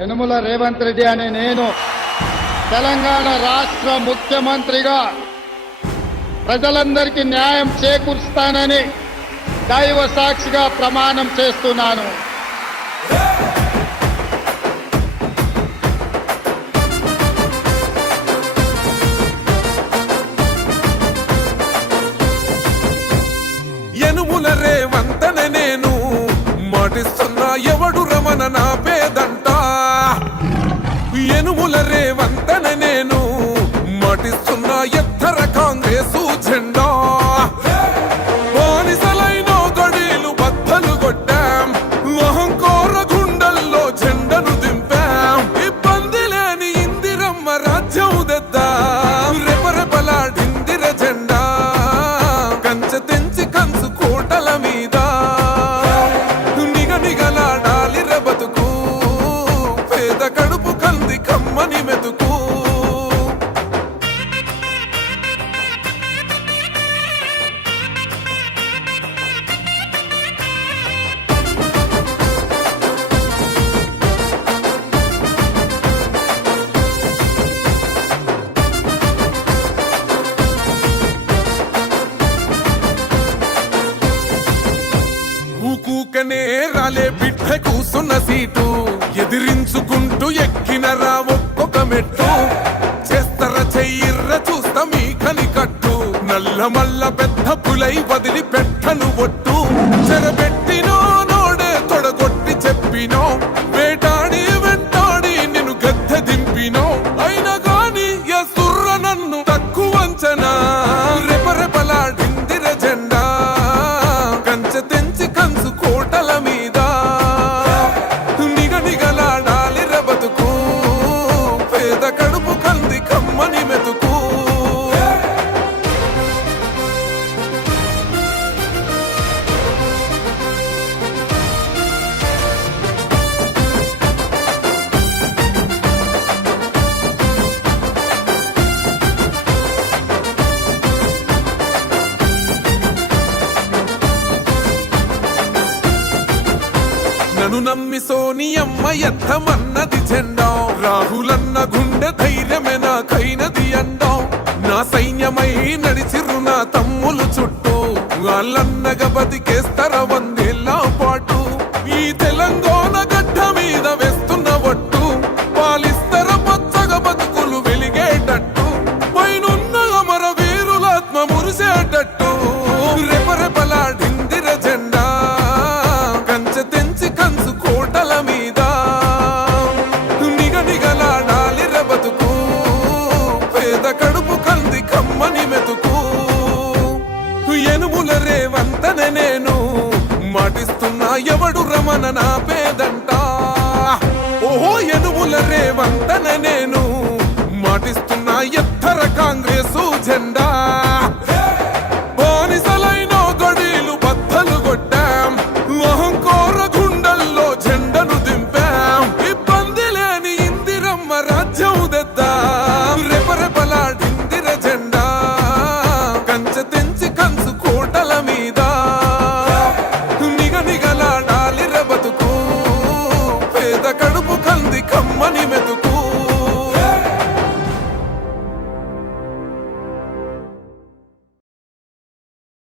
యనుమల రేవంత్ రెడ్డి అనే నేను తెలంగాణ రాష్ట్ర ముఖ్యమంత్రిగా ప్రజలందరికీ న్యాయం చేకూరుస్తానని దైవ సాక్షిగా ప్రమాణం చేస్తున్నాను. యనుమల రేవంత్ అనే నేను మాటిస్తున్నా ఎవడు రమణ నా పేదంట. యనుమల రేవంత్ అనే నేను మాటిస్తున్నా ఎత్తర కాంగ్రెసు జెండా. బానిసలైన గడీలు బద్దలు కొట్టాం, అహంకార గుండెల్లో జెండను దింపాం. ఇబ్బంది లేని ఇందిరమ్మ రాజ్యం తెద్దాం. రెపరెపలాడిందిర జెండా కంచె తెంచి కంచు కోటల మీద నిగనిగలాడాలి బతుకు. పేద కడుపు కంది కమ్మని మెతుకు. ఊకూకనే రాలే బిడ్డ కూసున్న సీటు ఎదిరించుకుంటూ ఎక్కినరా ఒక్కొక్క మెట్టు. చేస్తర చెయ్యిర్ర చూస్తా మీ కని కట్టు. నల్ల మల్ల పెద్ద పులై వదిలి పెట్టను ఒట్టు. చెరబెట్టినో నోడే తొడగొట్టి చెప్పినో, వేటాడి వెంటాడి నిన్ను గద్దె దింపినో. అయినా గాని ఎసుర్ర నన్ను తక్కువంచనా. రెపరెపలాడిందిర జెండా కంచె తెంచి కంచు కోటల మీద నిగనిగలాడాలి బతుకు. పేద కడుపు కంది కమ్మని మెతుకు. నన్ను నమ్మి సోనియమ్మ ఎత్తమన్నది జెండా. రాహులన్న గుండె ధైర్యమే నాకైనది అండా. నా సైన్యమై నడిచిర్రు నా తమ్ములు చుట్టూ. వాళ్ళన్నగా బతికేస్తర వందేళ్ల పాటు. ఈ తెలంగాణ గడ్డ మీద వేస్తున్న ఒట్టు. పాలిస్తర పచ్చగా బతుకులు వెలిగేటట్టు. పైనున్న అమర వీరులాత్మ మురిసేటట్టు. రెపరెపలాడిందిర జెండా కంచె తెంచి కంచు కోటల మీద నిగనిగలాడాలి బతుకు. పేద కడుపు కంది కమ్మని మెతుకు. యనుమల రేవంత్ అనే నేను మాటిస్తున్నా ఎవడు రమణ నా పేదంట. ఓహో యనుమల రేవంత్ అనే నేను మాటిస్తున్నా ఎత్తర కాంగ్రెసు జెండా.